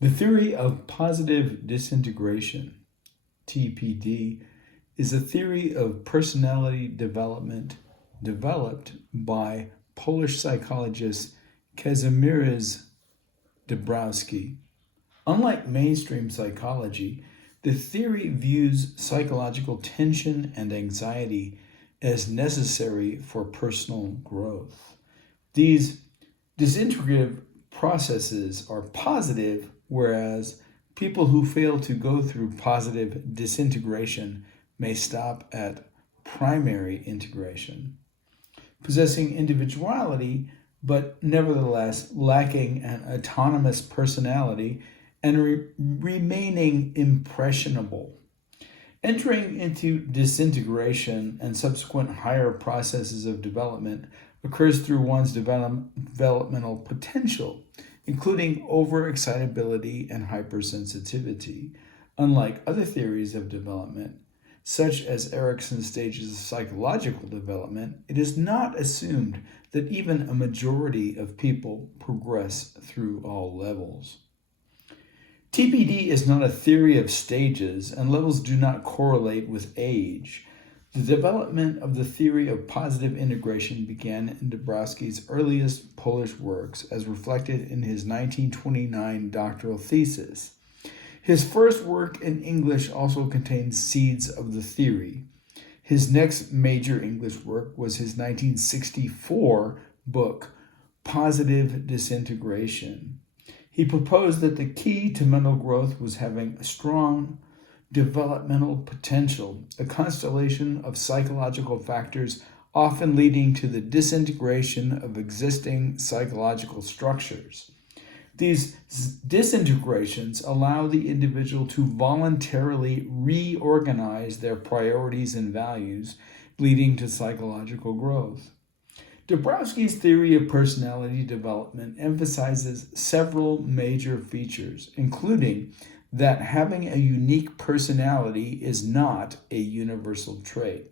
The theory of positive disintegration, TPD, is a theory of personality development developed by Polish psychologist Kazimierz Dabrowski. Unlike mainstream psychology, the theory views psychological tension and anxiety as necessary for personal growth. These disintegrative processes are positive, whereas people who fail to go through positive disintegration may stop at primary integration. Possessing individuality, but nevertheless lacking an autonomous personality and remaining impressionable. Entering into disintegration and subsequent higher processes of development occurs through one's developmental potential, including overexcitability and hypersensitivity. Unlike other theories of development, such as Erikson's stages of psychological development, it is not assumed that even a majority of people progress through all levels. TPD is not a theory of stages, and levels do not correlate with age. The development of the theory of positive integration began in Dabrowski's earliest Polish works, as reflected in his 1929 doctoral thesis. His first work in English also contains seeds of the theory. His next major English work was his 1964 book, Positive Disintegration. He proposed that the key to mental growth was having a strong developmental potential, a constellation of psychological factors often leading to the disintegration of existing psychological structures. These disintegrations allow the individual to voluntarily reorganize their priorities and values, leading to psychological growth. Dabrowski's theory of personality development emphasizes several major features, including that having a unique personality is not a universal trait.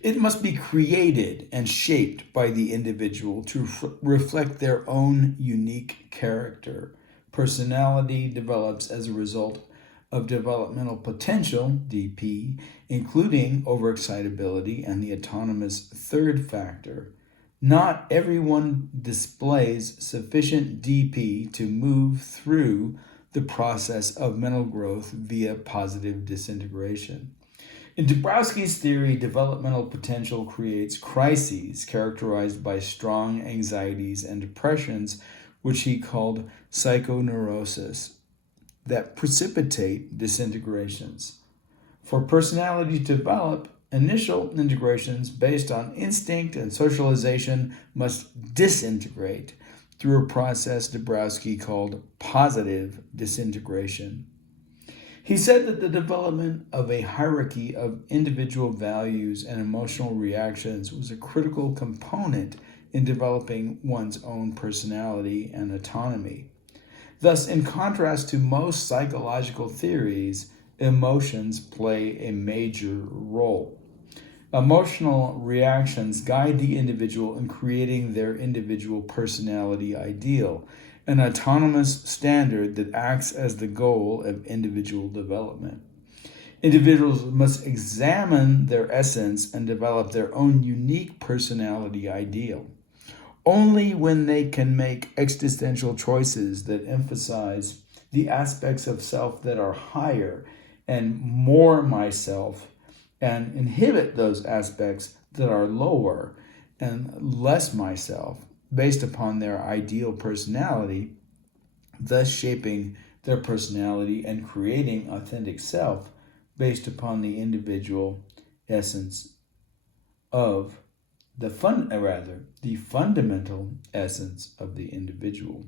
It must be created and shaped by the individual to reflect their own unique character. Personality develops as a result of developmental potential, DP, including overexcitability and the autonomous third factor. Not everyone displays sufficient DP to move through the process of mental growth via positive disintegration. In Dabrowski's theory, developmental potential creates crises characterized by strong anxieties and depressions, which he called psychoneurosis, that precipitate disintegrations. For personality to develop, initial integrations based on instinct and socialization must disintegrate through a process Dabrowski called positive disintegration. He said that the development of a hierarchy of individual values and emotional reactions was a critical component in developing one's own personality and autonomy. Thus, in contrast to most psychological theories, emotions play a major role. Emotional reactions guide the individual in creating their individual personality ideal, an autonomous standard that acts as the goal of individual development. Individuals must examine their essence and develop their own unique personality ideal. Only when they can make existential choices that emphasize the aspects of self that are higher and more myself, and inhibit those aspects that are lower and less myself, based upon their ideal personality, thus shaping their personality and creating authentic self based upon the individual essence of the fundamental essence of the individual.